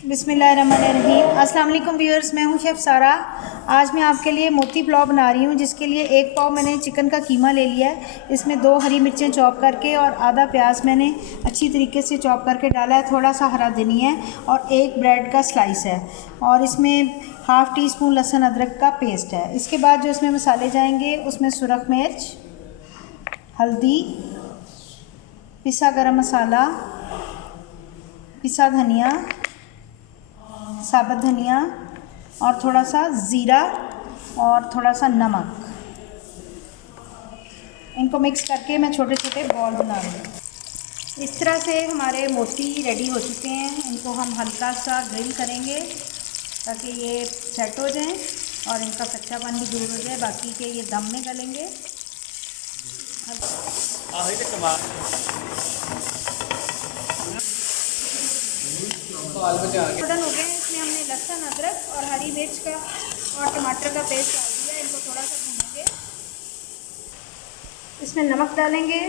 बिस्मिल्लाहिर्रहमानिर्रहीम। अस्सलाम वालेकुम व्यूअर्स, मैं हूं शेफ़ सारा। आज मैं आपके लिए मोती पुलाव बना रही हूं, जिसके लिए 1 पाव मैंने चिकन का कीमा ले लिया है। इसमें 2 हरी मिर्चें चॉप करके और आधा प्याज मैंने अच्छी तरीके से चॉप करके डाला है। थोड़ा सा हरा धनिया और 1 ब्रेड का स्लाइस है और इसमें हाफ़ टी स्पून लहसुन अदरक का पेस्ट है। इसके बाद जो इसमें मसाले जाएंगे उसमें सुरख मिर्च, हल्दी, पिसा गरम मसाला, पिसा धनिया, साबुत धनिया और थोड़ा सा ज़ीरा और थोड़ा सा नमक। इनको मिक्स करके मैं छोटे छोटे बॉल बना रही हूँ। इस तरह से हमारे मोती रेडी हो चुके हैं। इनको हम हल्का सा ग्रिल करेंगे ताकि ये सेट हो जाएं और इनका कच्चापन भी दूर हो जाए, बाकी के ये दम में गलेंगे। गोल्डन हो गए हैं। इसमें हमने लहसुन अदरक और हरी मिर्च का और टमाटर का पेस्ट डाल दिया। इनको थोड़ा सा भूनेंगे। इसमें नमक डालेंगे,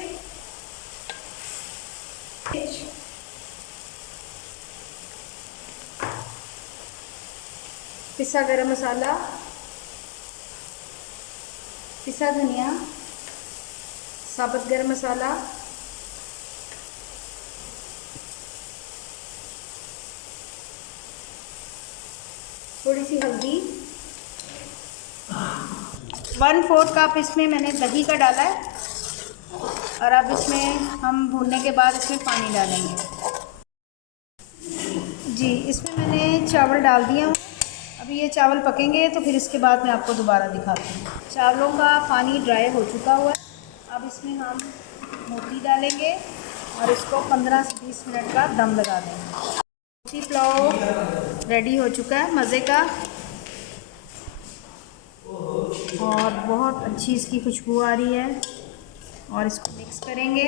पिसा गरम मसाला, पिसा धनिया, साबुत गरम मसाला, थोड़ी सी हल्दी, 1/4 कप इसमें मैंने दही का डाला है। और अब इसमें हम भूनने के बाद इसमें पानी डालेंगे। जी, इसमें मैंने चावल डाल दिया हूँ। अभी ये चावल पकेंगे तो फिर इसके बाद मैं आपको दोबारा दिखाती हूँ। चावलों का पानी ड्राई हो चुका हुआ है। अब इसमें हम मोती डालेंगे और इसको 15 से 20 मिनट का दम लगा देंगे। मोती पुलाव रेडी हो चुका है मज़े का, और बहुत अच्छी इसकी खुशबू आ रही है। और इसको मिक्स करेंगे।